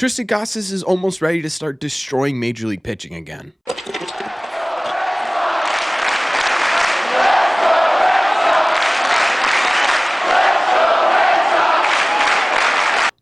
Triston Casas is almost ready to start destroying Major League pitching again.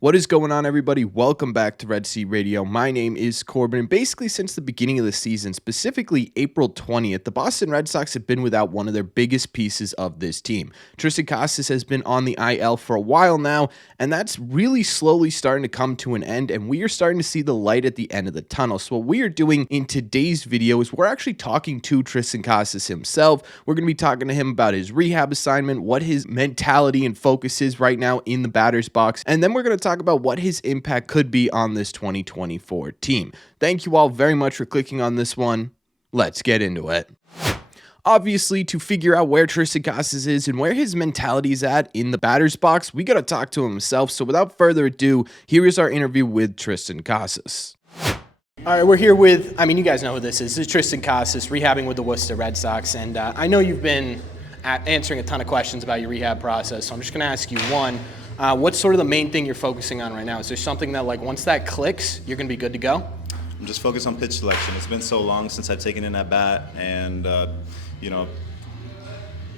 What is going on, everybody? Welcome back to Red Sea Radio. My name is Corbin, and basically since the beginning of the season, specifically April 20th, the Boston Red Sox have been without one of their biggest pieces of this team. Triston Casas has been on the IL for a while now, and that's really slowly starting to come to an end, and we are starting to see the light at the end of the tunnel. So what we are doing in today's video is we're actually talking to Triston Casas himself. We're going to be talking to him about his rehab assignment, what his mentality and focus is right now in the batter's box, and then we're going to talk about what his impact could be on this 2024 team. Thank you all very much for clicking on this one. Let's get into it. Obviously, to figure out where Triston Casas is and where his mentality is at in the batter's box, we got to talk to him himself. So without further ado, here is our interview with Triston Casas. All right, we're here with, you guys know who this is. This is Triston Casas, rehabbing with the Worcester Red Sox. And I know you've been answering a ton of questions about your rehab process. So I'm just going to ask you one. What's sort of the main thing you're focusing on right now? Is there something that, once that clicks, you're going to be good to go? I'm just focused on pitch selection. It's been so long since I've taken in that bat, and,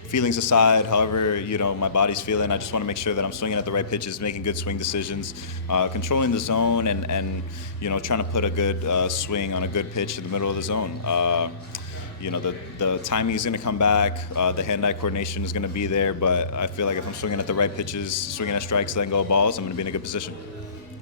feelings aside, however, my body's feeling, I just want to make sure that I'm swinging at the right pitches, making good swing decisions, controlling the zone, and trying to put a good swing on a good pitch in the middle of the zone. The timing is going to come back, the hand-eye coordination is going to be there, but I feel like if I'm swinging at the right pitches, swinging at strikes, letting go of balls, I'm going to be in a good position.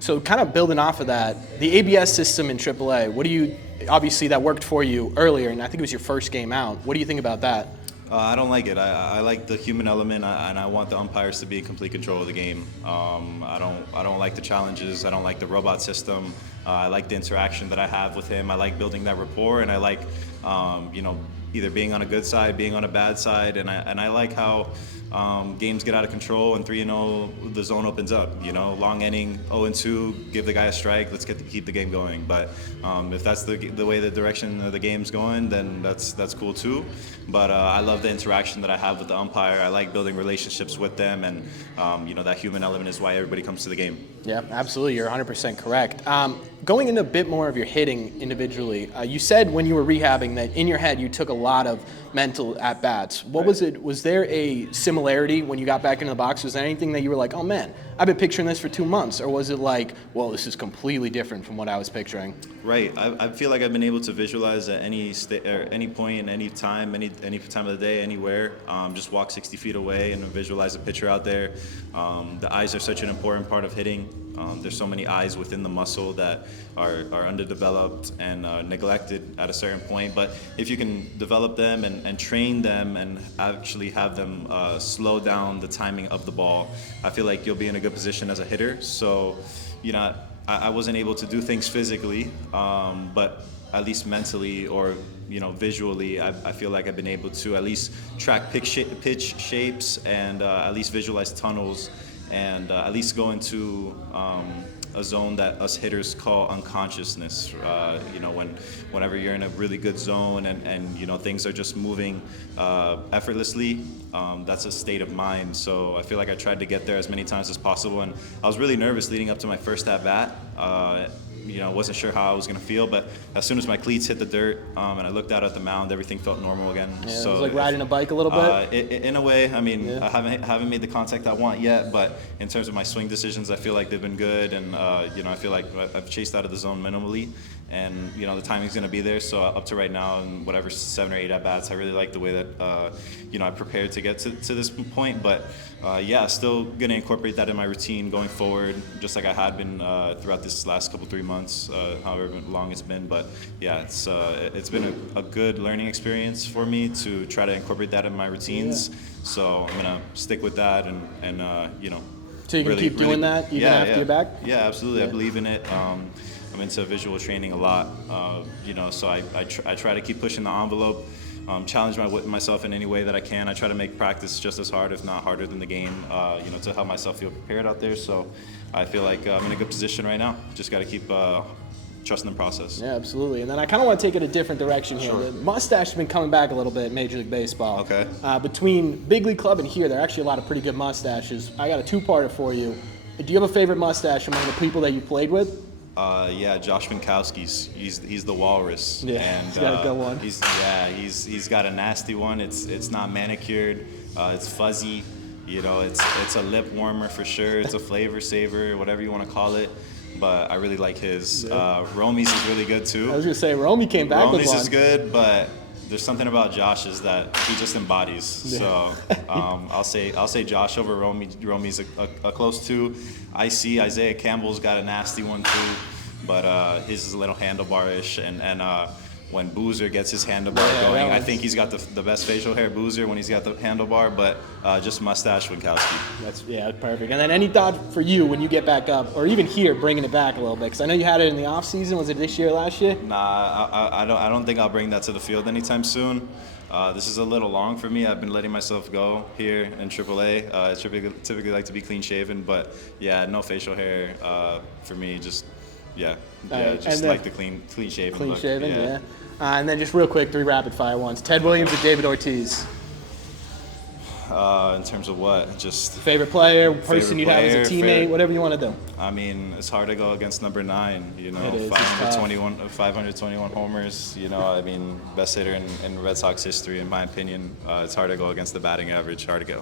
So kind of building off of that, the ABS system in AAA, obviously that worked for you earlier, and I think it was your first game out. What do you think about that? I don't like it. I like the human element, and I want the umpires to be in complete control of the game. I don't like the challenges. I don't like the robot system. I like the interaction that I have with him. I like building that rapport, and I like, either being on a good side, being on a bad side, and I like how games get out of control and 3-0, the zone opens up. Long inning, 0-2, give the guy a strike. Let's keep the game going. But if that's the way the direction of the game's going, then that's cool too. But I love the interaction that I have with the umpire. I like building relationships with them, and that human element is why everybody comes to the game. Yeah, absolutely. You're 100% correct. Going into a bit more of your hitting individually, you said when you were rehabbing that in your head you took a lot of mental at-bats. What was it? Was there a similarity when you got back into the box? Was there anything that you were like, oh man, I've been picturing this for 2 months? Or was it like, well, this is completely different from what I was picturing? Right. I feel like I've been able to visualize at any point, any time, any time of the day, anywhere. Just walk 60 feet away and visualize a pitcher out there. The eyes are such an important part of hitting. There's so many eyes within the muscle that are underdeveloped and neglected at a certain point. But if you can develop them and train them and actually have them slow down the timing of the ball, I feel like you'll be in a good position as a hitter. So, I wasn't able to do things physically, but at least mentally or visually, I feel like I've been able to at least track pitch shapes and at least visualize tunnels and at least go into a zone that us hitters call unconsciousness. Whenever you're in a really good zone and things are just moving effortlessly, that's a state of mind. So I feel like I tried to get there as many times as possible, and I was really nervous leading up to my first at bat. Wasn't sure how I was going to feel, but as soon as my cleats hit the dirt and I looked out at the mound, everything felt normal again. Yeah, so it was like riding a bike a little bit? In a way. Yeah. I haven't made the contact I want yet, but in terms of my swing decisions, I feel like they've been good, and I feel like I've chased out of the zone minimally, and the timing's going to be there. So up to right now, and whatever 7 or 8 at bats, I really like the way that I prepared to get to this point. But still going to incorporate that in my routine going forward, just like I had been throughout this last 3 months, however long it's been. But yeah, it's been a good learning experience for me to try to incorporate that in my routines. Yeah. So I'm gonna stick with that and So you can keep doing that even after you're back? Yeah, absolutely. Yeah. I believe in it. I'm into visual training a lot, so I try to keep pushing the envelope, challenge myself in any way that I can. I try to make practice just as hard, if not harder, than the game, to help myself feel prepared out there. So I feel like I'm in a good position right now. Just got to keep trusting the process. Yeah, absolutely. And then I kind of want to take it a different direction here. Sure. The mustache has been coming back a little bit in Major League Baseball. Okay. Between Big League Club and here, there are actually a lot of pretty good mustaches. I got a two-parter for you. Do you have a favorite mustache among the people that you played with? Yeah, Josh Winkowski's. He's the walrus. Yeah, and he's got a good one. He's got a nasty one. It's not manicured. It's fuzzy. You know, it's a lip warmer for sure. It's a flavor saver, whatever you want to call it. But I really like his. Romy's is really good too. I was gonna say Romy came back with Romy's one. is good, but there's something about Josh's that he just embodies. So I'll say Josh over Romy. Romy's a close two. I see Isaiah Campbell's got a nasty one too, but his is a little handlebar-ish. And when Boozer gets his handlebar going, I think he's got the best facial hair, Boozer, when he's got the handlebar, but just mustache Winkowski. That's perfect. And then any thought for you when you get back up, or even here, bringing it back a little bit? Because I know you had it in the off season. Was it this year, last year? Nah, I don't think I'll bring that to the field anytime soon. This is a little long for me. I've been letting myself go here in AAA. I typically like to be clean shaven, but yeah, no facial hair for me. Just like the clean shaven. Clean look. shaven, yeah. And then just real quick, 3 rapid fire ones. Ted Williams or David Ortiz? In terms of what? Just favorite player, person you'd have as a teammate, whatever you want to do. I mean, it's hard to go against number 9. You know, It is, 521 homers. You know, I mean, best hitter in Red Sox history, in my opinion. It's hard to go against the batting average. Hard to go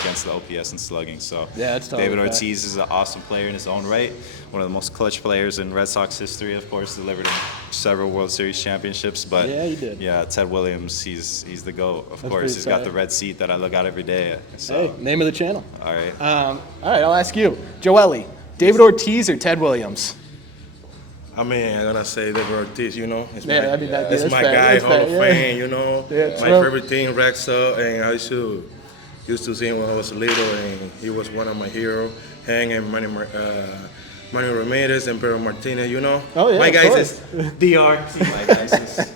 against the OPS and slugging. So yeah, it's totally David Ortiz is an awesome player in his own right. One of the most clutch players in Red Sox history, of course. Delivered him several World Series championships. But yeah, he did. Yeah, Ted Williams, he's the GOAT. Of course, he's got the red seat that I look at every day. So. Hey, name of the channel. All right. All right, I'll ask you. Joely, David Ortiz or Ted Williams? I mean, I'm gonna say David Ortiz, you know. It's Yeah, my, I mean, it's that's my fair. guy, That's Hall fair, of yeah. Fame, you know. Yeah, My favorite team, Red Sox, and I used to see him when I was little, and he was one of my heroes. Hang and Manny Ramirez and Pedro Martinez, you know. Oh, yeah, my of guys course. is DRT. My guys is.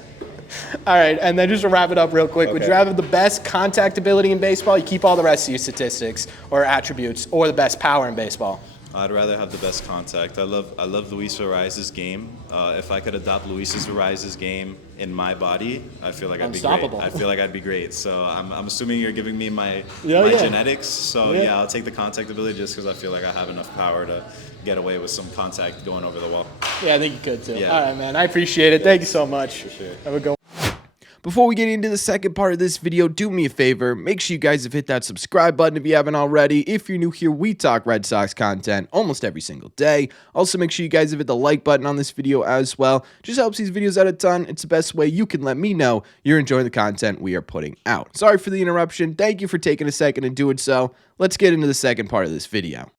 All right, and then just to wrap it up real quick, would you Okay. rather the best contact ability in baseball, you keep all the rest of your statistics or attributes, or the best power in baseball? I'd rather have the best contact. I love Luis Ariza's game. If I could adopt Luis Ariza's game in my body, I feel like I'd be great. Unstoppable. I feel like I'd be great. So I'm assuming you're giving me my Yeah. genetics. So Yeah. yeah, I'll take the contact ability just because I feel like I have enough power to get away with some contact going over the wall. Yeah, I think you could too. Yeah. All right, man. I appreciate it. Thank you so much. For sure. Have a good one. Before we get into the second part of this video, do me a favor, make sure you guys have hit that subscribe button if you haven't already. If you're new here, we talk Red Sox content almost every single day. Also, make sure you guys have hit the like button on this video as well. Just helps these videos out a ton. It's the best way you can let me know you're enjoying the content we are putting out. Sorry for the interruption. Thank you for taking a second and doing so. Let's get into the second part of this video.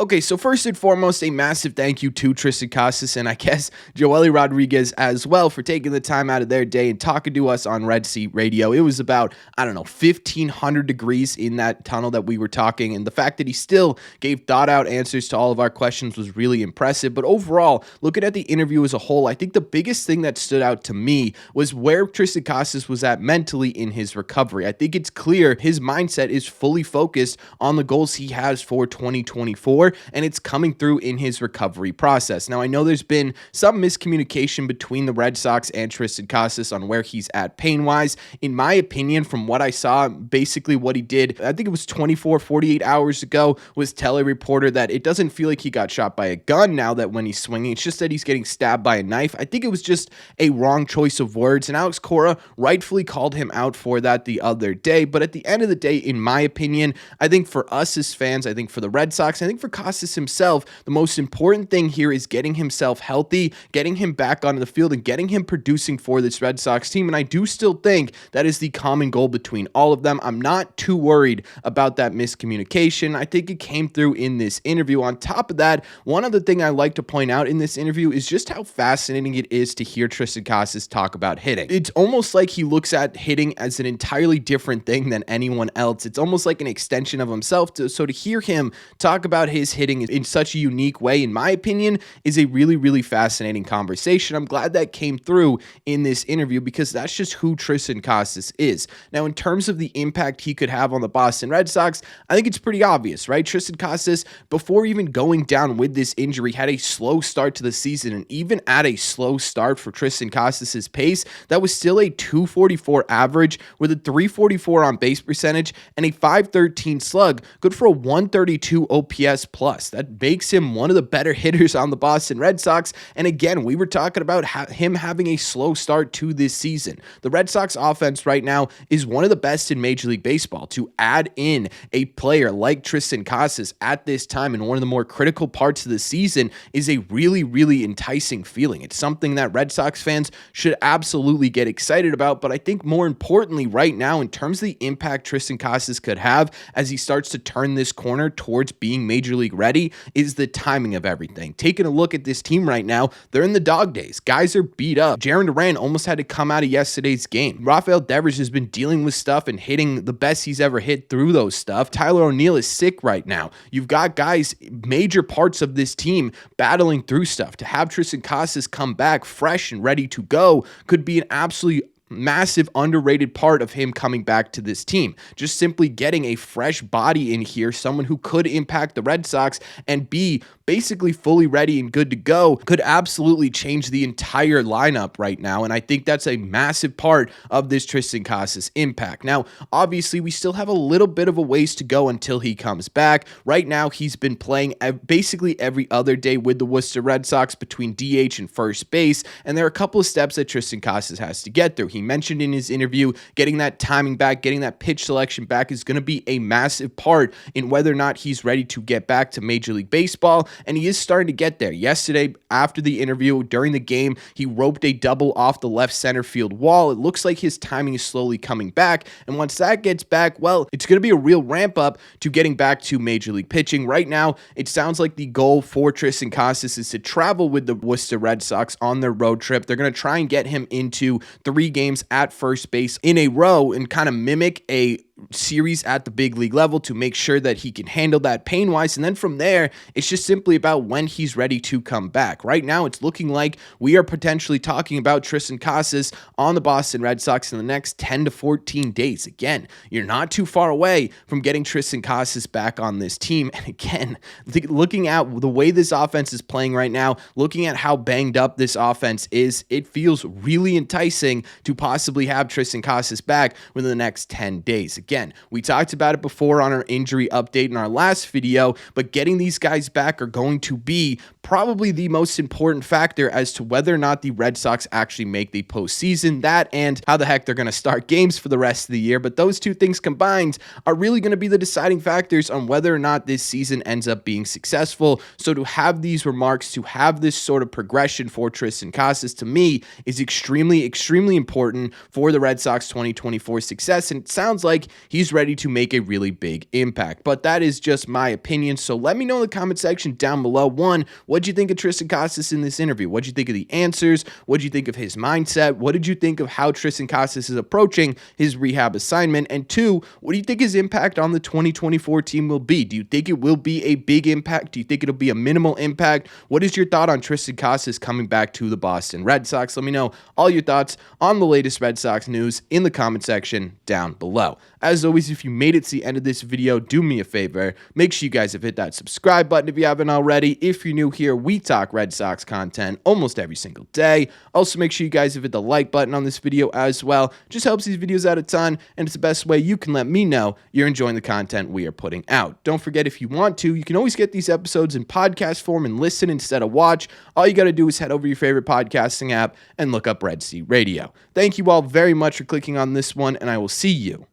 Okay, so first and foremost, a massive thank you to Triston Casas and I guess Joely Rodriguez as well for taking the time out of their day and talking to us on Red Seat Radio. It was about, 1,500 degrees in that tunnel that we were talking, and the fact that he still gave thought-out answers to all of our questions was really impressive. But overall, looking at the interview as a whole, I think the biggest thing that stood out to me was where Triston Casas was at mentally in his recovery. I think it's clear his mindset is fully focused on the goals he has for 2024, and it's coming through in his recovery process. Now, I know there's been some miscommunication between the Red Sox and Triston Casas on where he's at pain-wise. In my opinion, from what I saw, basically what he did, I think it was 48 hours ago, was tell a reporter that it doesn't feel like he got shot by a gun now that when he's swinging, it's just that he's getting stabbed by a knife. I think it was just a wrong choice of words, and Alex Cora rightfully called him out for that the other day. But at the end of the day, in my opinion, I think for us as fans, I think for the Red Sox, I think for Casas himself, the most important thing here is getting himself healthy, getting him back onto the field, and getting him producing for this Red Sox team. And I do still think that is the common goal between all of them. I'm not too worried about that miscommunication. I think it came through in this interview. On top of that, one other thing I like to point out in this interview is just how fascinating it is to hear Triston Casas talk about hitting. It's almost like he looks at hitting as an entirely different thing than anyone else. It's almost like an extension of himself. So to hear him talk about his hitting in such a unique way, in my opinion, is a really, really fascinating conversation. I'm glad that came through in this interview because that's just who Triston Casas is. Now, in terms of the impact he could have on the Boston Red Sox, I think it's pretty obvious, right? Triston Casas, before even going down with this injury, had a slow start to the season, and even at a slow start for Triston Casas's pace, that was still a 244 average with a 344 on base percentage and a 513 slug, good for a 132 OPS plus. That makes him one of the better hitters on the Boston Red Sox. And again, we were talking about him having a slow start to this season. The Red Sox offense right now is one of the best in Major League Baseball. To add in a player like Triston Casas at this time in one of the more critical parts of the season is a really, really enticing feeling. It's something that Red Sox fans should absolutely get excited about. But I think more importantly right now, in terms of the impact Triston Casas could have as he starts to turn this corner towards being Major League ready, is the timing of everything. Taking a look at this team right now, they're in the dog days. Guys are beat up. Jarren Duran almost had to come out of yesterday's game. Rafael Devers has been dealing with stuff and hitting the best he's ever hit through those stuff. Tyler O'Neill is sick right now. You've got guys, major parts of this team battling through stuff. To have Triston Casas come back fresh and ready to go could be an absolutely massive underrated part of him coming back to this team. Just simply getting a fresh body in here, someone who could impact the Red Sox and be basically fully ready and good to go, could absolutely change the entire lineup right now. And I think that's a massive part of this Triston Casas impact. Now, obviously, we still have a little bit of a ways to go until he comes back. Right now, he's been playing basically every other day with the Worcester Red Sox between DH and first base. And there are a couple of steps that Triston Casas has to get through. He mentioned in his interview, getting that timing back, getting that pitch selection back is going to be a massive part in whether or not he's ready to get back to Major League Baseball. And he is starting to get there. Yesterday, after the interview, during the game, he roped a double off the left center field wall. It looks like his timing is slowly coming back. And once that gets back, well, it's going to be a real ramp up to getting back to Major League pitching. Right now, it sounds like the goal for Triston Casas is to travel with the Worcester Red Sox on their road trip. They're going to try and get him into 3 games at first base in a row and kind of mimic a series at the big league level to make sure that he can handle that pain-wise. And then from there, it's just simply about when he's ready to come back. Right now, it's looking like we are potentially talking about Triston Casas on the Boston Red Sox in the next 10 to 14 days. Again, you're not too far away from getting Triston Casas back on this team. And again, looking at the way this offense is playing right now, looking at how banged up this offense is, it feels really enticing to possibly have Triston Casas back within the next 10 days. Again, we talked about it before on our injury update in our last video, but getting these guys back are going to be probably the most important factor as to whether or not the Red Sox actually make the postseason. That and how the heck they're going to start games for the rest of the year. But those two things combined are really going to be the deciding factors on whether or not this season ends up being successful. So to have these remarks, to have this sort of progression for Triston Casas, to me, is extremely, extremely important for the Red Sox 2024 success. And it sounds like he's ready to make a really big impact. But that is just my opinion. So let me know in the comment section down below. One, what did you think of Triston Casas in this interview? What did you think of the answers? What did you think of his mindset? What did you think of how Triston Casas is approaching his rehab assignment? And two, what do you think his impact on the 2024 team will be? Do you think it will be a big impact? Do you think it'll be a minimal impact? What is your thought on Triston Casas coming back to the Boston Red Sox? Let me know all your thoughts on the latest Red Sox news in the comment section down below. As always, if you made it to the end of this video, do me a favor. Make sure you guys have hit that subscribe button if you haven't already. If you're new here, we talk Red Sox content almost every single day. Also, make sure you guys have hit the like button on this video as well. Just helps these videos out a ton, and it's the best way you can let me know you're enjoying the content we are putting out. Don't forget, if you want to, you can always get these episodes in podcast form and listen instead of watch. All you got to do is head over to your favorite podcasting app and look up Red Seat Radio. Thank you all very much for clicking on this one, and I will see you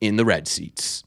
in the red seats.